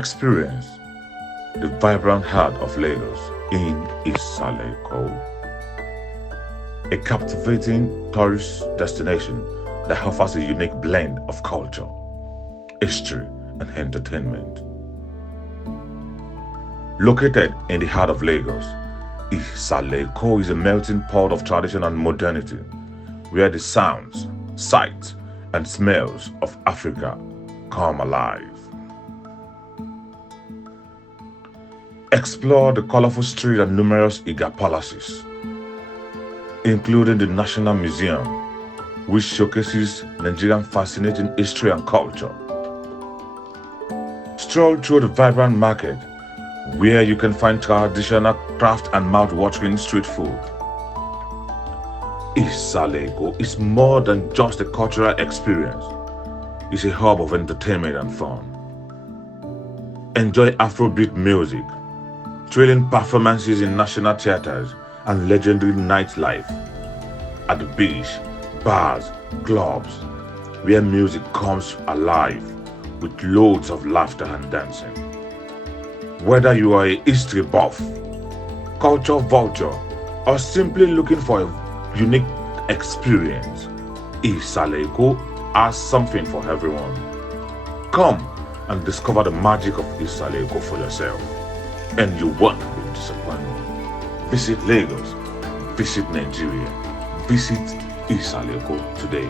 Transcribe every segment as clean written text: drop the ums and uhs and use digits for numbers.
Experience the vibrant heart of Lagos in Isale Eko, a captivating tourist destination that offers a unique blend of culture, history, and entertainment. Located in the heart of Lagos, Isale Eko is a melting pot of tradition and modernity, where the sounds, sights, and smells of Africa come alive. Explore the colorful streets and numerous Iga palaces, including the National Museum, which showcases Nigerian fascinating history and culture. Stroll through the vibrant market, where you can find traditional craft and mouth-watering street food. Isale Eko is more than just a cultural experience. It's a hub of entertainment and fun. Enjoy Afrobeat music, thrilling performances in national theaters, and legendary nightlife at the beach, bars, clubs, where music comes alive with loads of laughter and dancing. Whether you are a history buff, culture vulture, or simply looking for a unique experience, Isale Eko has something for everyone. Come and discover the magic of Isale Eko for yourself, and you won't be disappointed. Visit Lagos, visit Nigeria, visit Isale Eko today.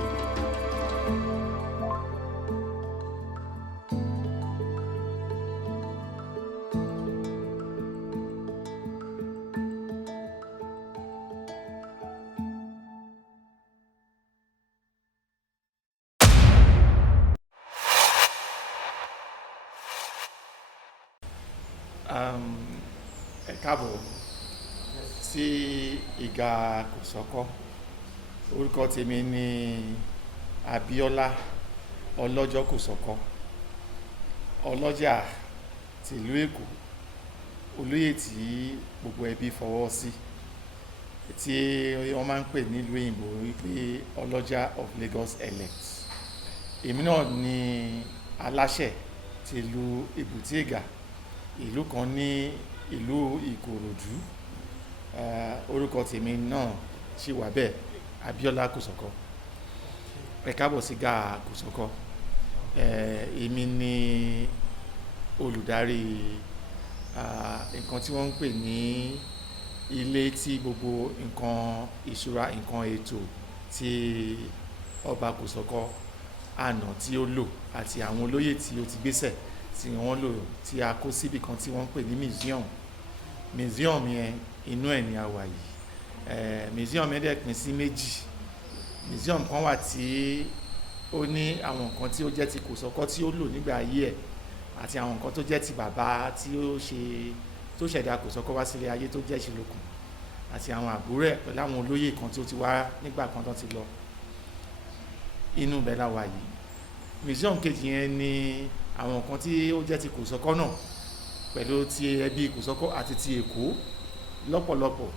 Ẹ káàbọ̀ sí Ìgà Kòsọ́kọ́. Orúkọ tèmi ni Abíọ́lá Ọlọ́jọ́ Kòsọ́kọ́, ọlọ́jà tìlú Èkó, olóyè tí gbogbo ẹbí fọwọ́ sí, tí wọ́n máa ń pè nílùú òyìnbó wípé ọlọ́jà of Lagos elect. Èmi náà ni aláṣẹ tìlú Èbúté Ìgà, ìlú kan ní ìlú Ìkòròdú. Orúkọ tèmi náà ṣì wà bẹ́ẹ̀, Abíọ́lá Kòsọ́kọ́. Ẹ káàbọ̀ sí Ìgà Kòsọ́kọ́. Èmi ni olùdarí nǹkan tí wọ́n ń pè ní ilé tí gbogbo nǹkan ìṣúra, nǹkan ètò tí ọba Kòsọ́kọ́ àná tí ó lò àti àwọn olóyè tí ó ti gbéṣẹ̀ tí wọ́n lò, tí a kó síbi kan tí wọ́n ń pè ní museum yẹn inú ẹ̀ ni a wà yìí. Museum yẹn dẹ̀ pín sí méjì. Museum kan wà tí ó ní àwọn nǹkan tí ó jẹ́ ti Kòsọ́kọ́ tí ó lò nígbà ayé ẹ̀, àti àwọn nǹkan tó jẹ́ ti bàbá tí tó ṣẹ̀dá Kòsọ́kọ́ wá sílé ayé tó jẹ́ Ìṣílókun, àti àwọn àbúrò ẹ̀ pẹ̀lú àwọn olóyè kan tí ó ti wá nígbà kan tó ti lọ. Inú ibẹ̀ la wà yìí. Museum kejì yẹn ni àwọn nǹkan tí ó jẹ́ ti Kòsọ́kọ́ náà, pẹ̀lú ti ẹbí Kòsọ́kọ́ àti ti Èkó lọ́pọ̀lọpọ̀,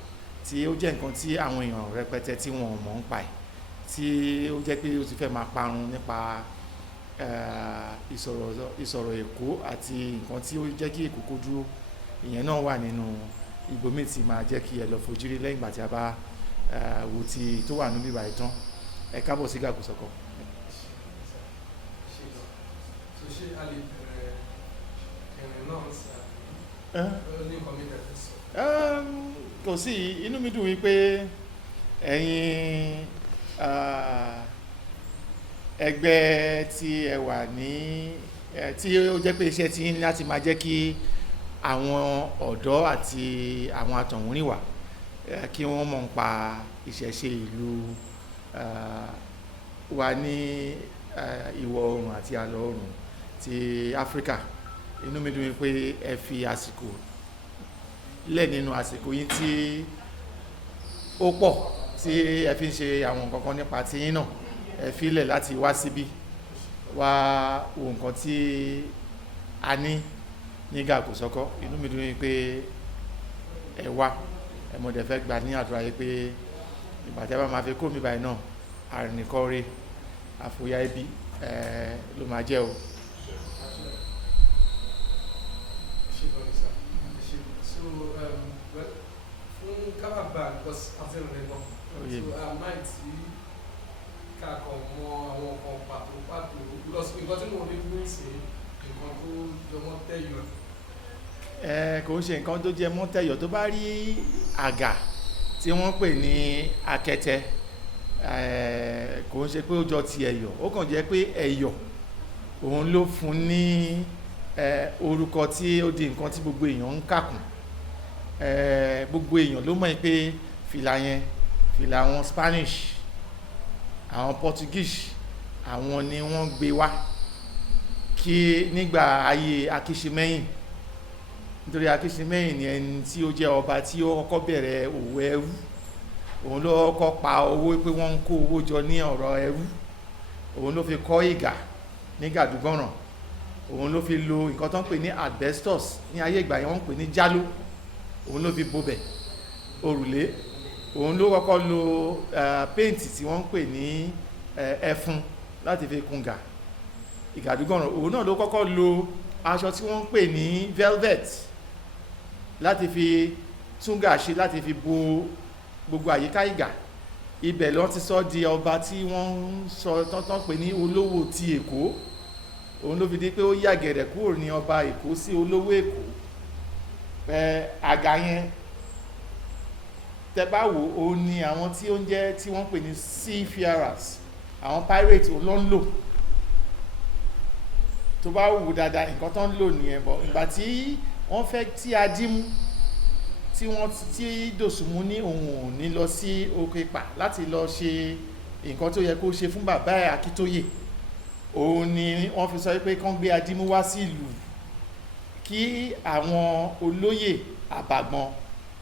tí ó jẹ́ nǹkan tí àwọn èèyàn rẹpẹtẹ tí wọn ò mọ̀ ń pa ẹ̀, tí ó jẹ́ pé ó ti fẹ́ máa parun nípa ìsọ̀rọ̀ Èkó àti nǹkan tí ó jẹ́ kí Èkó kó dúró. Ìyẹn náà wà nínú ibòmíì tí máa jẹ́ kí ẹ lọ fojú rí lẹ́yìn ìgbà tí a bá wo ti tó wà níbí báyìí tán. Ẹ káàbọ̀ sí Ìgà Kòsọ́kọ́. Ṣé a lè bẹ̀rẹ̀ ẹ̀rìn náà sí àbí ní nǹkan mi bẹ̀rẹ̀ sọ? Kò sí, inú mi dùn wípé ẹ̀yin ẹgbẹ́ tí ẹ wà ní tí ó jẹ́ pé iṣẹ́ tí ń láti máa jẹ́ kí àwọn ọ̀dọ́ àti àwọn àtọ̀húnrìnwá kí wọ́n mọ̀ nípa ìṣẹ̀ṣe ìlú wa ní ìwọ̀ oòrùn àti àlọ́ oòrùn ti Áfíríkà. Inú mi dùn pé ẹ fi àsìkò lẹ̀ nínú àsìkò yín tí ó pọ̀ tí ẹ fi ń ṣe àwọn nǹkan kan nípa ti yín náà, ẹ fi lẹ̀ láti wá síbí wá wo nǹkan tí a ní Ìgà Kòsọ́kọ́. Inú mi dùn pé ẹ wá, mo dẹ̀ fẹ́ gbà ní àdúrà yìí pé ìgbà tí a bá máa fi kó mi báyìí náà, àrìnìkọ́re àfòyà ẹbí ló máa jẹ́ o. because àti ìrìn náà so àmáì tí káàkọ̀ mọ àwọn kan pàtó because nǹkan tí mo rí ní ìsìn nǹkan tó jọmọ́ tẹ́yọ̀. Kò ń ṣe nǹkan tó jẹ mọ́ tẹ́yọ̀. Tó bá rí àgà tí wọ́n pè ní akẹtẹ, kò ń ṣe pé ó jọ ti ẹ̀yọ̀, ó kàn jẹ́ pé ẹ̀yọ̀ òun ló fún ní orúkọ tí ó di nǹkan tí gbogbo èèyàn ń kàkùn. Gbogbo èèyàn ló mọ̀ pé fìlà yẹn, fìlà àwọn Spanish, àwọn Portuguese, àwọn ni wọ́n gbé wá kí nígbà ayé Akíṣemẹ́yìn. Nítorí Akíṣemẹ́yìn ni ẹni tí ó jẹ́ ọba tí ó kọ́kọ́ bẹ̀rẹ̀ òwò ẹrú. Òun ló kọ́kọ́ pa owó pé wọ́n ń kó owó jọ ní ọ̀rọ̀ ẹrú. Òun ló fi kọ́ ìgà ní Gàdúgbọ̀ràn. Òun ló fi lo nǹkan tó ń pè ní asbestos ní ayé ìgbà yẹn wọ́n ń pè ní jáló. Òun ló fi bobẹ̀ òrùlé. Òun ló kọ́kọ́ lo péǹtì tí wọ́n ń pè ní ẹfun láti fi kùngà Ìgàdúgbọ̀ràn. Òun náà ló kọ́kọ́ lo aṣọ tí wọ́n ń pè ní velvet láti fi túngà ṣe, láti fi bo gbogbo àyíká ìgà. Ibẹ̀ lọ́n ti sọ di ọba tí wọ́n ń sọ tọ́ntọ́n pè ní olówó ti Èkó. Òun ló fi di pé ó yàgẹ̀rẹ̀ kúrò ní ọba Èkó sí olówó Èkó. Àga yẹn tẹ́ bá wò ó ní àwọn tí ó ń jẹ́ tí wọ́n pè ní seafarers, àwọn pirate ló ń lò. Tó bá wù dáadáa nǹkan tó ń lò nìyẹn. Bọ̀ ìgbà tí wọ́n fẹ́ tí Adímú tí Dòsùnmú ní òun ò ní lọ sí Òkèpà láti lọ ṣe nǹkan tó yẹ kó ṣe fún bàbá ẹ̀ Akíntóyè, òun ni wọ́n fi sọ pé kán gbé Adímú wá sí ìlú kí àwọn olóyè àbàgbọ́n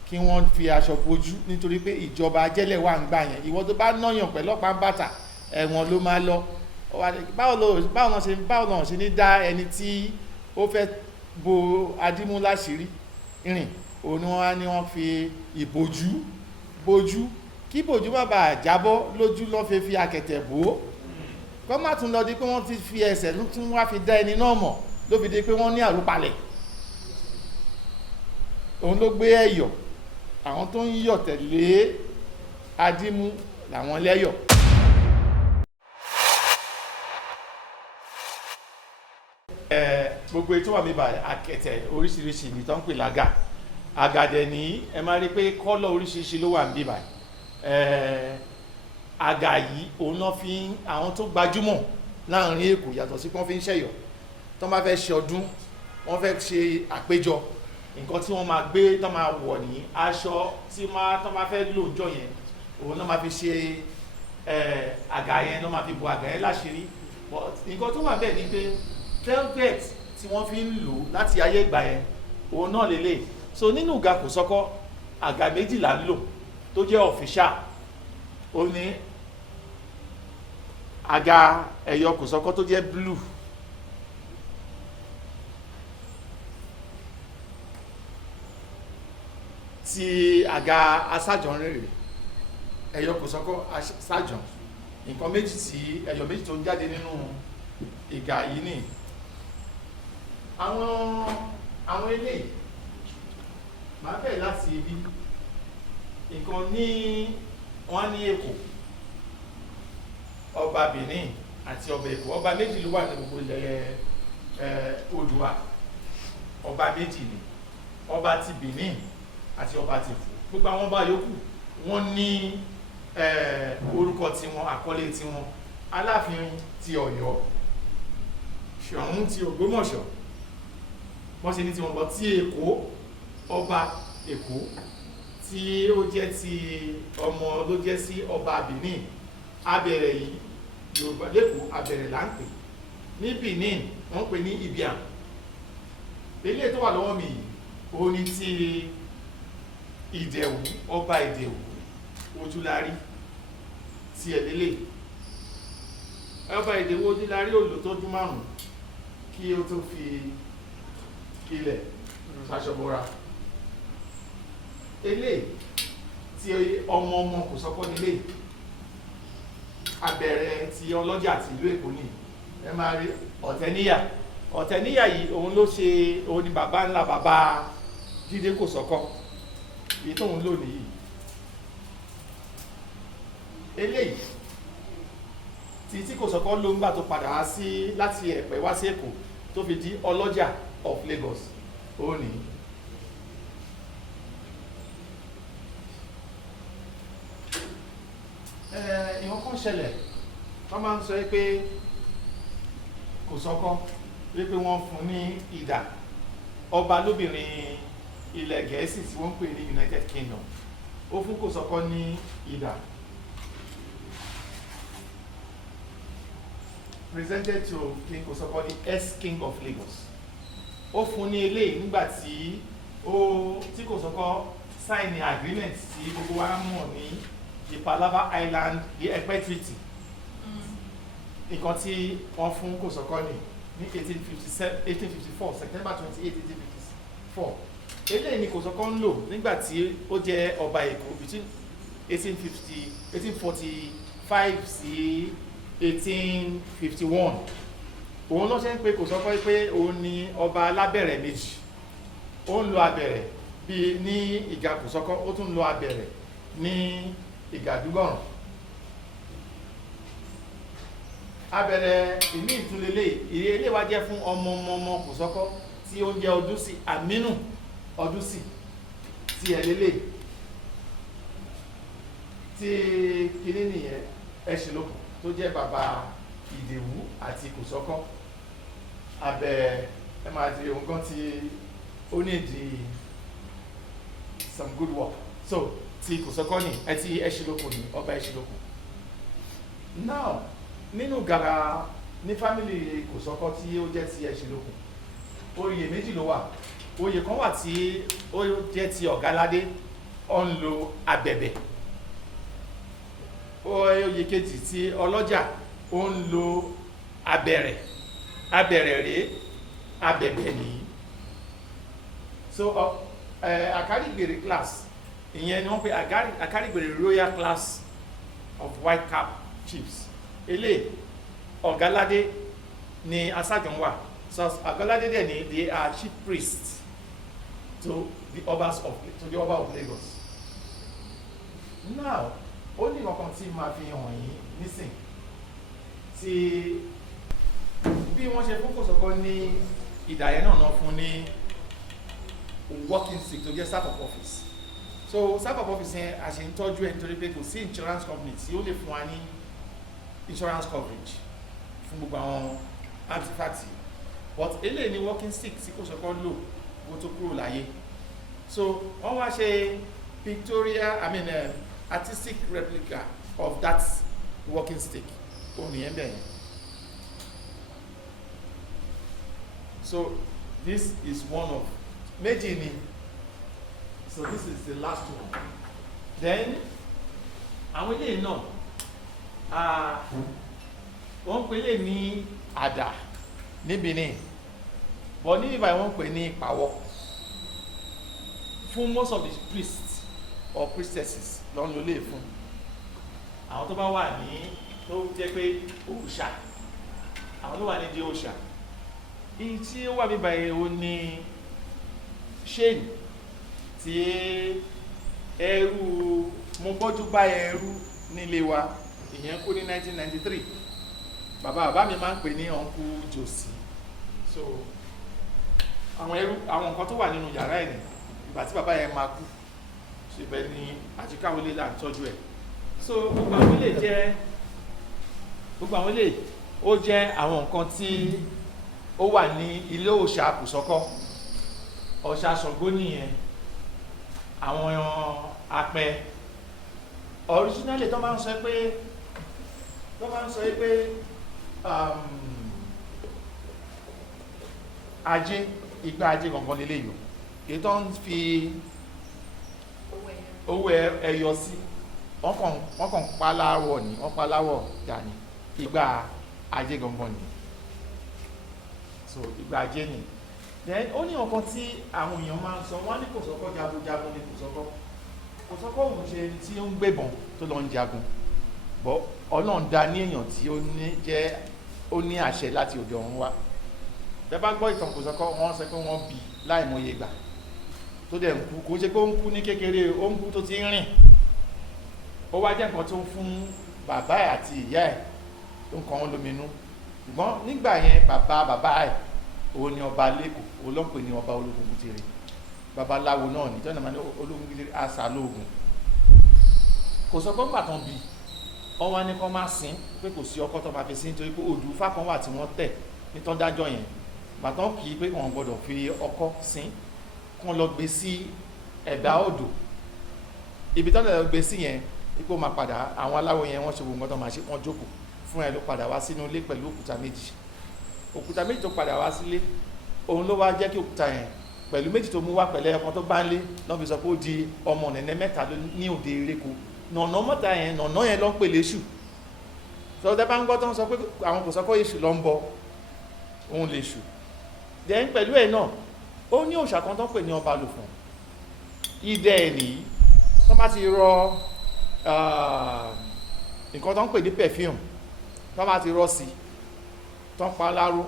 kí wọ́n fi aṣọ bojú, nítorí pé ìjọba ajẹ́lẹ̀ wà ń gbà yẹn. Ìwọ tó bá náyàn pẹ̀lọ́pàá ń bàtà ẹ̀wọ̀n ló máa lọ. Báwo náà ṣe ní dá ẹni tí ó fẹ́ bo Adímú láṣìírí rìn. Òun ni wọ́n á ní wọ́n fi ìbojú bojú kí ìbojú má bàa jábọ́ lójú, lọ́ fi akẹ̀tẹ̀ bò ó. Kọ́ má tún lọ di pé wọ́n ti fi ẹsẹ̀ tún wá fi dá ẹni náà mọ̀, ló fi di pé wọ́n ní àrùpalẹ̀. Òun ló gbé ẹ̀yọ̀. Àwọn tó ń yọ̀ tẹ̀lé Adímú làwọn lẹ́yọ̀. Gbogbo ètò wà bíbà akẹ̀tẹ̀ oríṣiríṣi ní tó ń pè lága. Àgàdẹ̀ ní ẹ máa rí pé kọ́lọ̀ oríṣiríṣi ló wà bíbà. Àgà yìí òun náà fi àwọn tó gbajúmọ̀ láàrin Èkó yàtọ̀ sí pọ́n fi ń ṣẹ̀yọ̀. Tó máa fẹ́ ṣe ọdún, wọ́n fẹ́ ṣe àpéjọ, nǹkan tí wọ́n máa gbé tó máa wọ̀ ní aṣọ tí tó máa fẹ́ lò jọ yẹn, òun náà máa fi ṣe àgà yẹn, náà máa fi bo àgà yẹn láṣìírí. Nǹkan tó wà bẹ́ẹ̀ ni pé velvet tí wọ́n fi ń lò láti ayé ìgbà yẹn òun náà lélẹ̀. So nínú ìgà Kòsọ́kọ́ àgà méjìlá ń lò tó jẹ́ official. Ó ní àgà ẹ̀yọ̀ Kòsọ́kọ́ tó jẹ́ blue, tí àgà asájàn rẹ̀ ẹ̀yọ̀ Kòsọ́kọ́ asájàn. Nǹkan méjì tí ẹ̀yọ̀ méjì tó ń jáde nínú ìgà yìí ni àwọn eléyìí. Máa bẹ̀rẹ̀ láti ibi nǹkan ní wọ́n ní Èkó, ọba Benin àti ọba Èkó. Ọba méjì ló wà ní gbogbo ilẹ̀ Oòduà. Ọba méjì ni ọba ti Benin àti ọba ti Ifọ̀. Gbogbo àwọn ọba yòókù wọ́n ní orúkọ tiwọn, àkọlé tiwọn. Aláàfin ti Ọ̀yọ́, Ṣọ̀ún ti Ògbómọ̀ṣọ́, wọ́n ṣe ní tiwọn. Bọ̀ tí Èkó, ọba Èkó tí ó jẹ́ ti ọmọ ló jẹ́ sí ọba Benin. Abẹ̀rẹ̀ yìí Yorùbá lẹ́kọ̀ọ́ abẹ̀rẹ̀ là ń pè. Ní Benin wọ́n pè ní Ibiam. Ilé tó wà lọ́wọ́ mi yìí ó ní ti Ìdẹ̀wù, ọba Ìdẹ̀wù Ojúlárí ti ẹ̀lẹ́lẹ̀. Ọba Ìdẹ̀wù Ojúlárí ó lò tó ọdún 5 kí ó tó fi ilẹ̀ ṣaṣọ́bọ́ra. Ilé tí ọmọ Kòsọ́kọ́ nílé. Abẹ̀rẹ̀ ti ọlọ́jà ti ìlú Èkó ní ẹ máa rí Ọ̀tẹ́níyà. Ọ̀tẹ́níyà yìí òun ló ṣe, òun ni bàbá ńlá bàbá Jídé Kòsọ́kọ́. Èyí tóun lò nìyí. eléyìí tí Kòsọ́kọ́ ló ń gbà tó padà wá sí láti Ẹ̀pẹ́ wá sí Èkó tó fi di ọlọ́jà of Lagos ó ní. ìwọ̀n kan ṣẹlẹ̀ wọ́n máa ń sọ pé Kòsọ́kọ́ wípé wọ́n fún ní idà ọba lóbìnrin ilẹ̀ Gẹ̀ẹ́sì tí wọ́n ń pè ní United Kingdom ó fún Kòsọ́kọ́ ní idà presented to King Kosoko, the ex-king of Lagos. Ó fún ní eléyìí nígbà tí Kosoko sign agreement tí gbogbo wa mọ̀ ní the Palaver Island, the Ẹ̀pẹ́ Treaty. Nǹkan tí wọ́n fún Kosoko ní 1854, September 28, 1854. Eléyìí ni Kosoko ń lò nígbà tí ó jẹ́ ọba Èkó between 1845 sí 1851. Òun ló ṣe ń pe Kòsọ́kọ́ pé òun ni ọba alábẹ̀rẹ̀ méjì. Ó ń lo abẹ̀rẹ̀ bí ní ìgà Kòsọ́kọ́, ó tún lo abẹ̀rẹ̀ ní ìgà Dúgọ̀ràn. Abẹ̀rẹ̀ ìmí ìtúnlélẹ̀ ilé wa jẹ́ fún ọmọ Kòsọ́kọ́ tí ó ń jẹ́ Ọdúnsì, Àmínú Ọdúnsì tí ẹ̀ lélẹ̀ tí kìíní nìyẹn Ẹṣìlókùn tó jẹ́ bàbá Ìdèwú àti Kòsọ́kọ́. Abẹ́ ẹ máa di ohun kan tí ó ní di some good work. So ti Kòsọ́kọ́ ní ẹtí Ẹṣìlókùn ní ọba Ẹṣìlókùn. Now nínú gàrà ní fámìlì Kòsọ́kọ́ tí ó jẹ́ ti Ẹṣìlókùn oyè méjì ló wà. Oyè kan wà tí ó jẹ́ ti Ọ̀gáládé, ó ń lo abẹ̀bẹ̀. Oyè kejì tí ọlọ́jà, ó ń lo abẹ̀rẹ̀. Abẹ̀rẹ̀ rèé, abẹ̀bẹ̀ nìyí. So Àkárìgbèrè class ìyẹn ni wọ́n pè Àkárìgbèrè royal class of white cap chiefs. Eléyìí Ọ̀gáládé ni aṣáájú wà. So Ọ̀gáládé dẹ̀ ni they are chief priests to the Oba of Lagos. Now ó ní ọkàn tí máa fi hàn yín nísìn tí bí wọ́n ṣe fún Kòsọ́kọ́ ní ìdàyẹ náà fún ní working stick tó jẹ́ staff of office. So staff of office yẹn a ṣe ń tọ́jú ẹ̀ nítorí pé kò sí insurance company tí ó lè fún wa ní insurance coverage fún gbogbo àwọn artifacts, but eléyìí ni working stick tí Kòsọ́kọ́ lò bó tó kúrò láyé. So wọ́n wá ṣe artistic replica of that walking stick. So this is one of méjì ni. So this is the last one. Then àwọn eléyìí náà wọ́n pè lè ní àdà ní Benin, but ní ìbáyìí wọ́n pè ní ìpàwọ́. Fún most of the priests or priestesses lọ́n ló lè fún àwọn tó bá wà ní tó jẹ́ pé òòṣà, àwọn tó wà ní di òòṣà. Èyí tí ó wà bíbá yìí ó ní ṣéènì tí ẹrú mo gbọ́jú bá ẹrú nílé wa, ìyẹn kú ní 1993. Bàbá mi máa ń pè ní ọ̀nkú Jòsí. So àwọn nǹkan tó wà nínú yàrá ẹ̀ ní ìgbà tí bàbá yẹn máa kú ṣùgbẹ́ ní àjíkáwò lè là ń tọ́jú ẹ̀. So gbogbo àwọn ilé ó jẹ́ àwọn nǹkan tí ó wà ní ilé òòṣà Kòsọ́kọ́. Òòṣà Ṣàngó nìyẹn, àwọn apẹ originally tó máa ń sọ pé ajé, igbá ajé gangan lélẹ̀ yìí, èyí tó ń fi owó ẹyọ sí wọ́n kàn paláwọ̀ ní wọ́n paláwọ̀ dà ní igbá ajé gangan ni. So igbá ajé ni. Then ó ní ọ̀kan tí àwọn èèyàn máa ń sọ, wọ́n ní Kòsọ́kọ́ jagunjagun ní Kòsọ́kọ́ òun ṣe tí ó ń gbébọn tó lọ ń jagun, bọ́ Ọlọ́run dá ní èèyàn tí ó ní àṣẹ láti òde ọ̀run wá. Tẹ́ bá gbọ́ ìtàn Kòsọ́kọ́, wọ́n sọ pé wọ́n bí láìmọye ìgbà tó dẹ̀ ń kú, kò ṣe pé ó ń kú ní kékeré, ó ń kú tó ti ń rìn. ó wá jẹ́ nǹkan tó ń fún bàbá ẹ̀ àti ìyá ẹ̀ tó ń kọ́ wọn lóminú ṣùgbọ́n nígbà yẹn bàbá ẹ̀ òun ni ọba lẹ́kọ̀ọ́ òun ló ń pè ní ọba Ológungútèrè babaláwo náà ní jọ́nà máa ní Ológungútèrè àṣà lóògùn kò sọ pé ńgbà tán bí wọ́n wá ní kán má sin pé kò sí ọkọ tó máa fi sí nítorí pé odù Ifá kan wà tí wọ́n tẹ̀ nítọ́ dájọ́ yẹn bàtán kì í pé wọ́n gbọ́dọ̀ fi ọkọ sin kán lọ gbé sí ẹ̀bá odò ibi tán lọ gbé sí yẹn ipò máa padà àwọn aláwo yẹn wọ́n ṣe gbogbo nǹkan tó máa ṣe wọ́n jókòó fún ẹ ló padà wá sínú ilé pẹ̀lú òkúta méjì tó padà wá sílé òun ló wá jẹ́ kí òkúta yẹn pẹ̀lú méjì tó mú wá pẹ̀lẹ́ ọkàn tó bá ń lé lọ́n fi sọ pé ó di ọmọ nẹ̀nẹ́ mẹ́ta ní òde eréko nọ̀nà mọ́ta yẹn nọ̀nà yẹn ló ń pè léṣù sọ́dọ̀ bá ń gbọ́ tó ń sọ pé àwọn kò sọ pé èṣù ló ń bọ òun léṣù then pẹ̀lú ẹ̀ náà ó ní òòṣà kan tó ń pè ní ọba lòfún idẹ ẹ̀ nìyí tó bá ti rọ nǹkan tó ń pè ní perfume tó bá ti rọ sí tó ń pa láró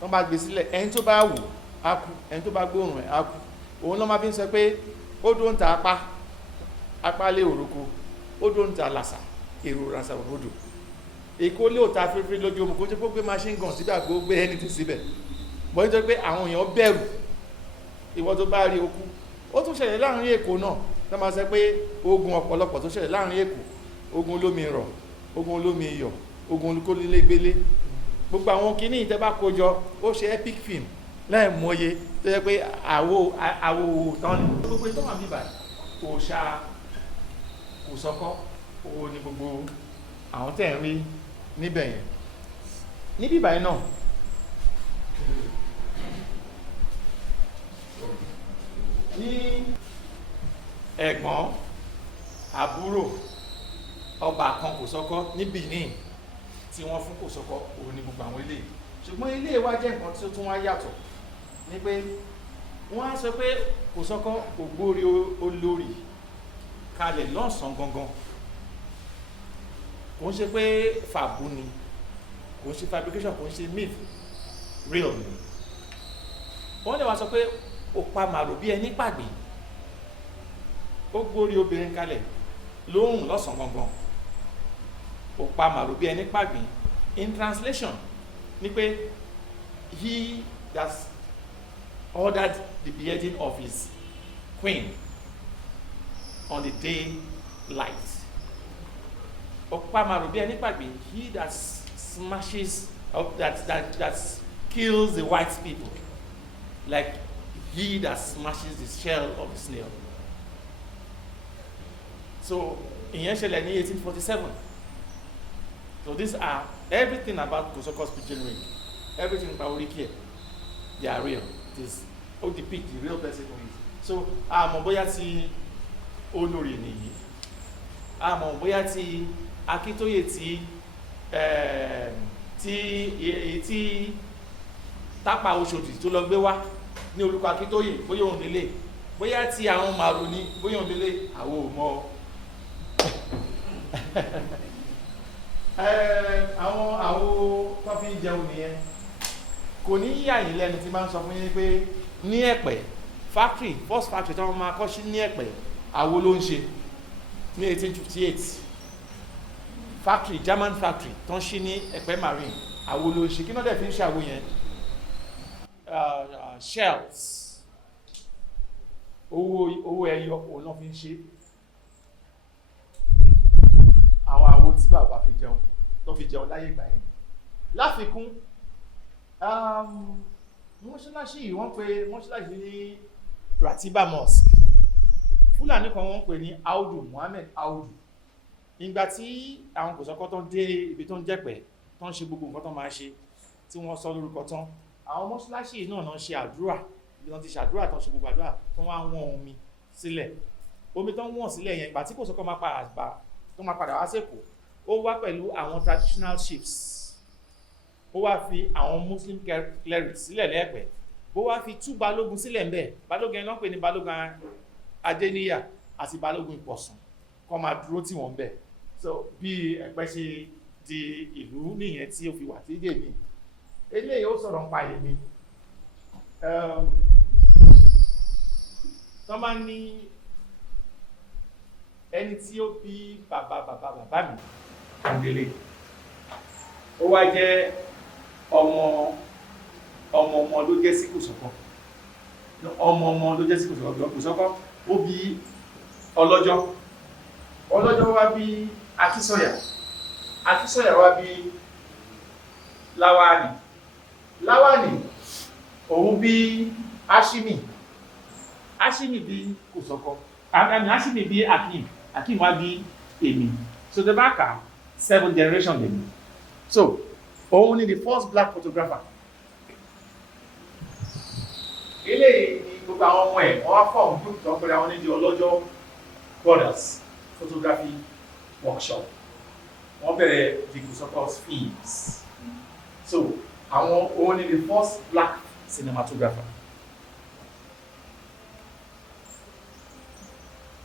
tó bá gbé sílẹ̀ ẹni tó bá wù á kú ẹni tó bá gbóòrùn ẹ̀ á kú òun ló máa fi ń sọ pé ó dó ń ta apá lé òrùkọ ó dó ń ta làṣà èrò rasa òrodò èkó lé òta fífí lójú omi kó jẹ́ pé gbé machine gun síbẹ̀ àgbo gbé ẹni tí síbẹ̀ bọ́ nítorí pé àwọn èèyàn bẹ̀rù ìwọ tó bá rí okú ó tún ṣẹlẹ̀ láàrin èkó náà tó máa sọ pé ogun ọ̀pọ̀lọpọ̀ tó ṣẹlẹ̀ láàrin èkó ogun olómi rọ̀ ogun olómi iyọ̀ ogun olùkólélégbélé gbogbo àwọn kìíní ìtẹ́bá kójọ ó ṣe epic film lẹ́ẹ̀mọye tó yẹ pé àwo tán ní gbogbo tó wà bíbà òòṣà Kòsọ́kọ́ òun ni gbogbo àwọn tẹ́ ń rí níbẹ̀ yẹn ní bíbà yẹn náà ní ẹ̀gbọ́n àbúrò ọba kan Kòsọ́kọ́ ní Benin tí wọ́n fún Kòsọ́kọ́ òun ni gbogbo àwọn ilé ṣùgbọ́n ilé wa jẹ́ nǹkan tí ó tún wá yàtọ̀ ní pé wọ́n á sọ pé Kòsọ́kọ́ ògbórí olórí kalẹ̀ lọ́sàn gangan kò ń ṣe pé fàbú ni kò ń ṣe fabrication kò ń ṣe myth real ni wọ́n lè wá sọ pé ó pa màrò bí ẹni pàgbé ó gbórí obìnrin kalẹ̀ lóhùn lọ́sàn gangan ó pa màrò bí ẹni pàgbé in translation ni pé he that ordered the beheading of his queen on the daylight ó pa màrò bí ẹni pàgbé he that smashes that kills the white people like he that smashes the shell of the snail. So ìyẹn ṣẹlẹ̀ ní 1847. So these are everything about Kosoko's pigeon ring, everything about oríkì ẹ̀, they are real. It is ó depict the real person who is. So àmọ́ bóyá tí olórí nìyí, àmọ́ bóyá tí Akíntóyè tí Tápà Òṣòdì tó lọ gbé wá ní orúkọ Akíntóyè bóyá òun délé bóyá tí àwọn màrò ní bóyá òun délé àwọn ò mọ̀ àwọn tó fi ń jẹun nìyẹn kò ní yà yín lẹ́nu tí máa ń sọ fún yín pé ní Ẹ̀pẹ́ factory first factory tí wọ́n máa kọ́ sí ní Ẹ̀pẹ́ àwo ló ń ṣe ní 1858 factory German factory tó ń ṣí ní Ẹ̀pẹ́ marine àwo ló ń ṣe kí náà dẹ̀ fi ń ṣe àwo yẹn shells owó ẹyọ òun náà fi ń ṣe àwọn àwo tí bàbá fi jẹun tó fi jẹun láyé ìgbà yẹn láfikún mọ́ṣáláṣí yìí wọ́n pe mọ́ṣáláṣí ní Ratiba Mosque Fúlàní kan wọ́n pè ní Audu Muhammed Audu ìgbà tí àwọn Kòsọ́kọ́ tó ń dé ibi tó ń jẹ́pẹ̀ tó ń ṣe gbogbo nǹkan tó máa ṣe tí wọ́n sọ lórúkọ tán àwọn mọ́ṣáláṣí yìí náà ṣe àdúrà bí wọ́n ti ṣàdúrà tó ń ṣe gbogbo àdúrà tó wá wọ́n omi sílẹ̀ omi tó ń wọ́n sílẹ̀ yẹn ìgbà tí Kòsọ́kọ́ máa padà wá sẹ́kọ̀ọ́ ó wá pẹ̀lú àwọn traditional chiefs ó wá fi àwọn Muslim clerics sílẹ̀ lẹ́ẹ̀pẹ́ ó wá fi 2 balógun sílẹ̀ ń bẹ̀ balógun yẹn ló ń pè ní balógun Adéníyà àti balógun Ìpọ̀sùn kó máa dúró tì wọ́n bẹ̀ so bí Ẹ̀pẹ́ ṣe di ìlú nìyẹn tí ó fi wà tí dè ní eléyìí ó sọ̀rọ̀ ń pa èmi tó máa ní ẹni tí ó bí bàbá mi Kandele ó wá jẹ́ ọmọ ló jẹ́ sí Kosoko ọmọ ló jẹ́ sí Kosoko ó bí ọlọ́jọ́ wá bí Akínsọ̀yà wá bí Láwánì òun bí Ashimi bí Kosoko Ashimi bí Akim wá bí èmi so the back 7 generations lèmi so òun ni the first black photographer eléyìí ni gbogbo àwọn ọmọ ẹ̀ wọ́n wá form group tó ń pèrè àwọn níbi Ọlọ́jọ́ Brothers photography workshop wọ́n bẹ̀rẹ̀ the Kosoko's films so àwọn òun ni the first black cinematographer.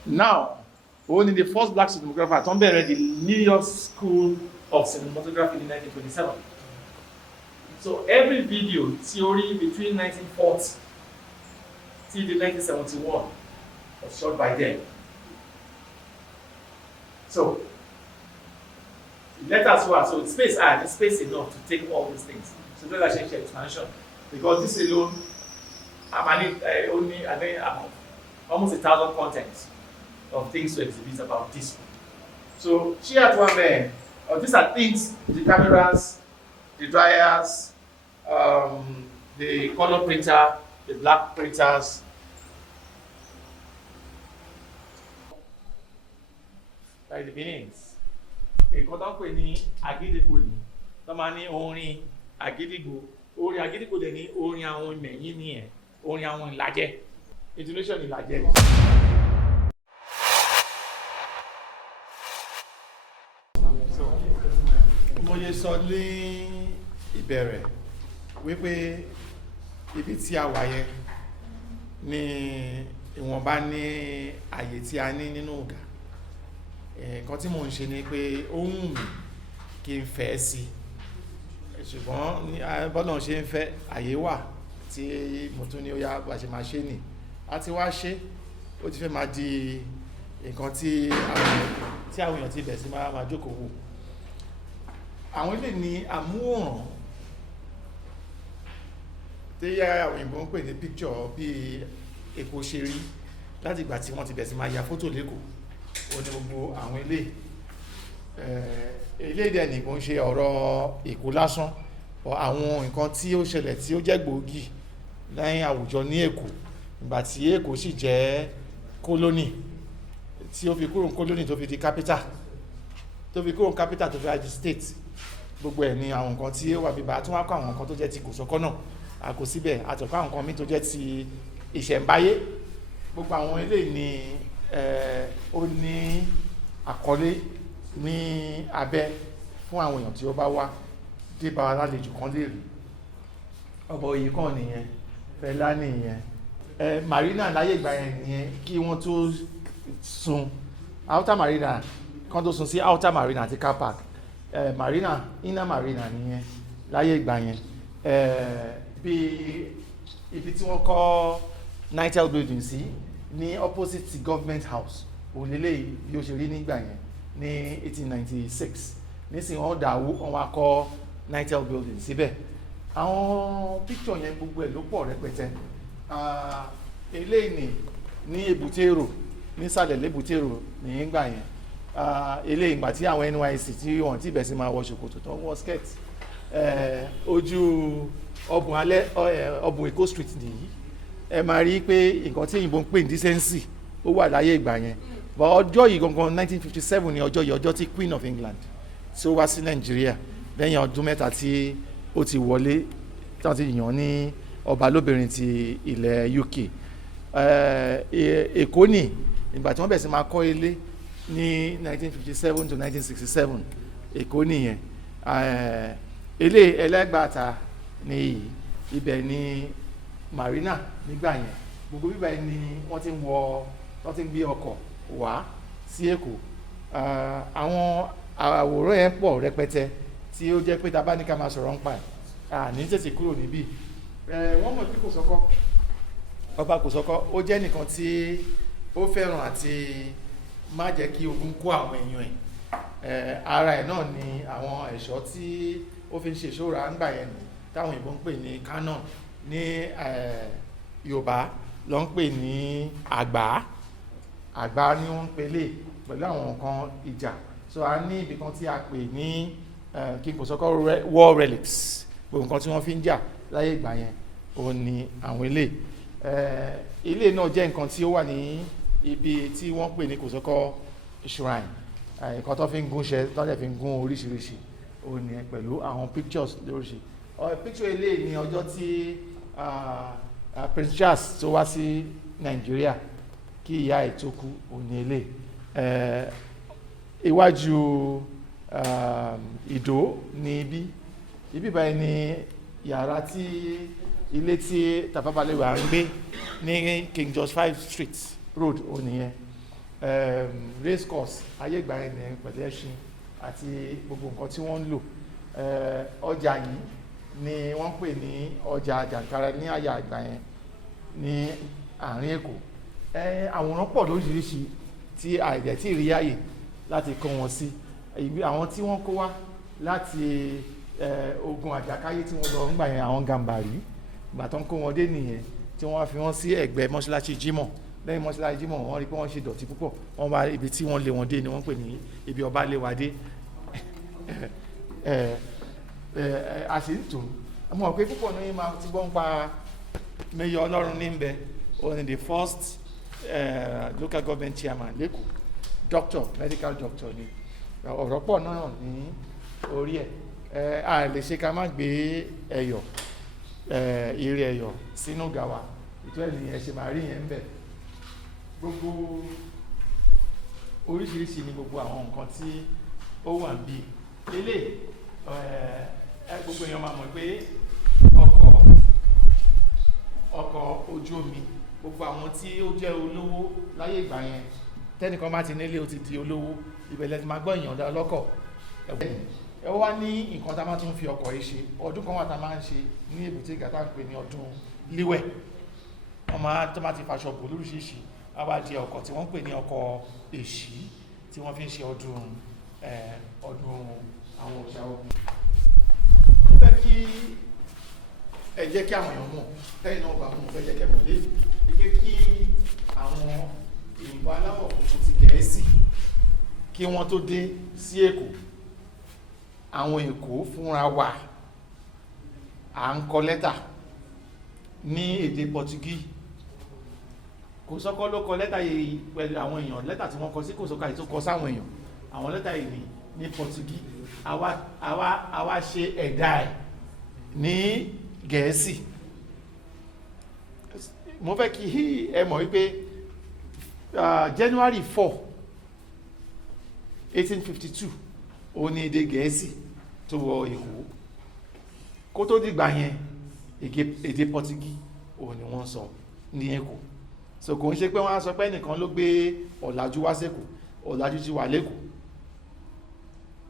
Now òun ni the first black cinematographer tó ń bẹ̀rẹ̀ the New York School of Cinematography in 1927. So every video theory between 1940 till 1971 was shot by them. So let us work. So space the space enough to take all these things. So that's actually expansion because this alone, I think about almost 1,000 contents of things to exhibit about this. So she had one there. These are things: the cameras, the dryers, the color printer, the black printers. Like the beginnings. Nǹkan tó ń pè ní Àgídìgbò ni tó máa ní orin Àgídìgbò dẹ̀ ní orin àwọn ìmẹ̀yìn ní ẹ̀ orin àwọn Ìlàjẹ intonation Ìlàjẹ ni. Mo yẹ sọ ní ìbẹ̀rẹ̀ wípé ibi tí a wà yẹn ni ìwọ̀nba ní àyè tí a ní nínú ọ̀gá nǹkan tí mò ń ṣe ni pé ó wù mí kí n fẹ́ sí ṣùgbọ́n bọ́lọ̀ ṣe ń fẹ́ àyè wà tí mo tún ní ó yá bá ṣe máa ṣe nì a ti wá ṣe ó ti fẹ́ máa di nǹkan tí àwọn èèyàn ti bẹ̀ sí máa jókòó wò àwọn ilé ní àmúhòrán tí àwọn òyìnbó ń pè ní picture bí Èkó ṣe rí láti ìgbà tí wọ́n ti bẹ̀ sí máa ya fótò lẹ́kọ̀ọ́ ó ní gbogbo àwọn ilé ìdẹ̀ ní kò ń ṣe ọ̀rọ̀ Èkó lásán àwọn nǹkan tí ó ṣẹlẹ̀ tí ó jẹ́ gbòógì lẹ́yìn àwùjọ ní Èkó ìgbà tí Èkó sì jẹ́ kólónì tí ó fi kúrò kólónì tó fi di capital tó fi di state gbogbo ẹ̀ ni àwọn nǹkan tí ó wà bíbá tún wá kọ́ àwọn nǹkan tó jẹ́ ti Kòsọ́kọ́ náà àkó síbẹ̀ àtọ̀kọ́ àwọn nǹkan míì tó jẹ́ ti ìṣẹ̀ǹbáyé gbogbo àwọn eléyìí ni ó ní àkọlé ní abẹ́ fún àwọn èèyàn tí ó bá wá dé bá wa lálejò kan lè rí ọba oyè kan nìyẹn Fẹlá nìyẹn marina láyé ìgbà yẹn nìyẹn kí wọ́n tó sun outer marina kan tó sun sí outer marina àti car park marina inner marina nìyẹn láyé ìgbà yẹn bí ibi tí wọ́n kọ́ Nitel building sí ní opposite government house òlélẹ̀ bí ó ṣe rí nígbà yẹn ní 1896 nísìnyí wọ́n dàwó wọ́n wá kọ́ Nitel building síbẹ̀ àwọn picture yẹn gbogbo ẹ̀ ló pọ̀ rẹpẹtẹ eléyìí ní Èbúté-Èrò nísàlẹ̀ l'Èbúté-Èrò nígbà yẹn eléyìí ìgbà tí àwọn NYSC tí wọ́n ti bẹ̀ sí máa wọ ṣòkòtò tó wọ skirt ojú ọ̀bùn Èkó street nìyí ẹ máa rí pé nǹkan tí òyìnbó ń pè ní decency ó wà láyé ìgbà yẹn but ọjọ́ yìí gangan 1957 ni ọjọ́ yìí ọjọ́ tí Queen of England tí ó wá sí Nàìjíríà lẹ́yìn ọdún mẹ́ta tí ó ti wọlé tí wọ́n ti yàn ní ọba lóbìnrin ti ilẹ̀ UK Èkó ní ìgbà tí wọ́n bẹ̀rẹ̀ sí máa kọ́ ilé ní 1957 to 1967 Èkó nìyẹn ilé Ẹlẹ́gbàáta ní ibẹ̀ ní marina nígbà yẹn gbogbo bíbá yẹn ni wọ́n ti ń gbé ọkọ̀ wá sí Èkó àwọn àwòrán yẹn pọ̀ rẹpẹtẹ tí ó jẹ́ pé tá bá ní ká máa sọ̀rọ̀ ń pa ní tètè kúrò níbí wọ́n mọ̀ pé ọba Kòsọ́kọ́ ó jẹ́ nìkan tí ó fẹ́ràn àti má jẹ́ kí ogun kó àwọn èèyàn ẹ̀ ara ẹ̀ náà ni àwọn ẹ̀ṣọ́ tí ó fi ń ṣe ìṣọ́ra ńgbà yẹn ni táwọn òyìnbó ń pè ní canon ní Yorùbá ló ń pè ní àgbá ni wọ́n ń pè lè pẹ̀lú àwọn nǹkan ìjà. So a ní ibì kan tí a pè ní King Kosoko war relics, gbogbo nǹkan tí wọ́n fi ń jà láyé ìgbà yẹn òun ni àwọn ilé náà jẹ́ nǹkan tí ó wà ní ibi tí wọ́n pè ní Kosoko shrine, nǹkan tó fi ń gúnṣẹ́ tó lè fi ń gún oríṣiríṣi òun ni pẹ̀lú àwọn pictures lóríṣi. Picture ilé ní ọjọ́ tí Prince Charles tó wá sí Nàìjíríà kí ìyá ẹ̀ tó kú òun ni ilé. Iwájú ìdó ní ibi báyìí ni yàrá tí ilé tí Tafawa Balewa ń gbé ní King George 5 Street Road ó nìyẹn. Race course ayé ìgbà yẹn ní pẹ̀lú ẹṣin àti gbogbo nǹkan tí wọ́n ń lò. Ọjà yìí ni wọ́n pè ní ọjà Jàǹkàrà ní àyà ìgbà yẹn ní àárín Èkó. Àwòrán pọ̀ lóríṣiríṣi tí àìdẹ̀ tí rí àyè láti kó wọn sí. Àwọn tí wọ́n kó wá láti ogun àjàkáyé tí wọ́n lọ ń gbà yẹn, àwọn Gàmbàrí ìgbà tó ń kó wọn dé nìyẹn tí wọ́n fi wọ́n sí ẹ̀gbẹ́ mọ́ṣáláṣí Jímọ̀. Lẹ́yìn mọ́ṣáláṣí Jímọ̀ wọ́n rí pé wọ́n ṣe dọ̀tí púpọ̀, wọ́n wá ibi tí wọ́n lé wọn dé ni wọ́n pè ní ibi ọba lé wa dé. A sì ń tún mọ̀ pé púpọ̀ ní máa ti gbọ́ ń pa Mayor Ọlọ́run ní bẹ òun the first local government chairman lẹ́kọ̀ọ́, doctor, medical doctor ni. Ọ̀rọ̀ pọ̀ náà ní orí ẹ̀. A lè ṣe ká má gbé ẹyọ eré ẹyọ sínú gàwà ìtọ́ ẹni ẹ ṣe máa rí yẹn ń bẹ̀. Gbogbo oríṣiríṣi ni gbogbo àwọn nǹkan tí ó wà bí ilé. Gbogbo èèyàn máa mọ̀ pé ọkọ̀ ojú omi, gbogbo àwọn tí ó jẹ́ olówó láyé ìgbà yẹn tẹ́nìkan bá ti nílé ó ti di olówó, ìbẹ̀lẹ̀ ti máa gbọ́ èèyàn dá lọ́kọ̀. Ẹ wá ní nǹkan tá a máa tún fi ọkọ̀ yìí ṣe. Ọdún kan wà tá a máa ń ṣe ní èbúté Ìgà tá à ń pè ní ọdún líwẹ̀. Wọ́n máa tó máa ti faṣọ bò lóríṣiríṣi, a wá di ọkọ̀ tí wọ́n ń pè ní ọkọ̀ èṣí tí wọ́n fi ń ṣe ọdún àwọn òṣà ogun. Mo fẹ́ kí ẹ jẹ́ kí àwọn èèyàn mọ̀ lẹ́yìn náà bá mọ̀ fẹ́ jẹ́ kí ẹ mọ̀ lẹ́yìn pé kí àwọn òyìnbó aláwọ̀ funfun ti Gẹ̀ẹ́sì kí wọ́n tó dé sí Èkó, àwọn Èkó fúnra wa à ń kọ lẹ́tà ní èdè Pọtugí. Kòsọ́kọ́ ló kọ lẹ́tà yìí pẹ̀lú àwọn èèyàn, lẹ́tà tí wọ́n kọ sí Kòsọ́kọ́ àti tó kọ sáwọn èèyàn, àwọn lẹ́tà yìí ní Pọtugí. Àwa ṣe ẹ̀dá ẹ̀ ní Gẹ̀ẹ́sì. Mo fẹ́ kí ẹ mọ̀ wípé January 4, 1852 ó ní èdè Gẹ̀ẹ́sì tó wọ Èkó. Kó tó dìgbà yẹn èdè Pọtugí òun ni wọ́n sọ ní Èkó. So kò ń ṣe pé wọ́n á sọ pé ẹnìkan ló gbé ọ̀làjú wá sẹ́kò, ọ̀làjú ti wà lẹ́kọ̀ọ́